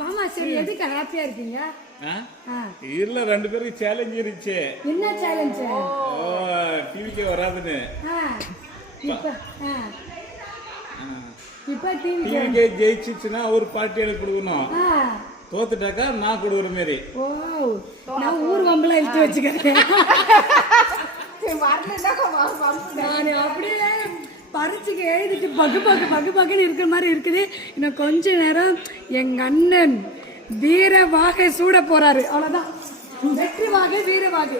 மாமா சரி எதுக்கு ஹாப்பியா இருக்கீங்க? இல்ல 2 பேருக்கு சேலஞ்ச் இருந்துச்சு. என்ன சேலஞ்ச்? டிவிக்கு வராதுன்னு. இப்ப டிவிக்கு ஜெயிச்சுச்சுன்னா ஒரு பார்ட்டி எனக்கு கொடுக்கணும், தோத்துட்டாக்கா நான் கொடுக்குற மாதிரி. ஓ நான் ஊர் வம்பல இழுத்து வச்சுக்கிறேன். நான் அப்படியே பரிச்சுக்கு எழுதிட்டு பகுன்னு இருக்கிற மாதிரி இருக்குது. இன்னும் கொஞ்ச நேரம் எங்க அண்ணன் வீரவாகை சூட போறாரு. அவ்வளவுதான், வெற்றி வாகை வீரவாகை.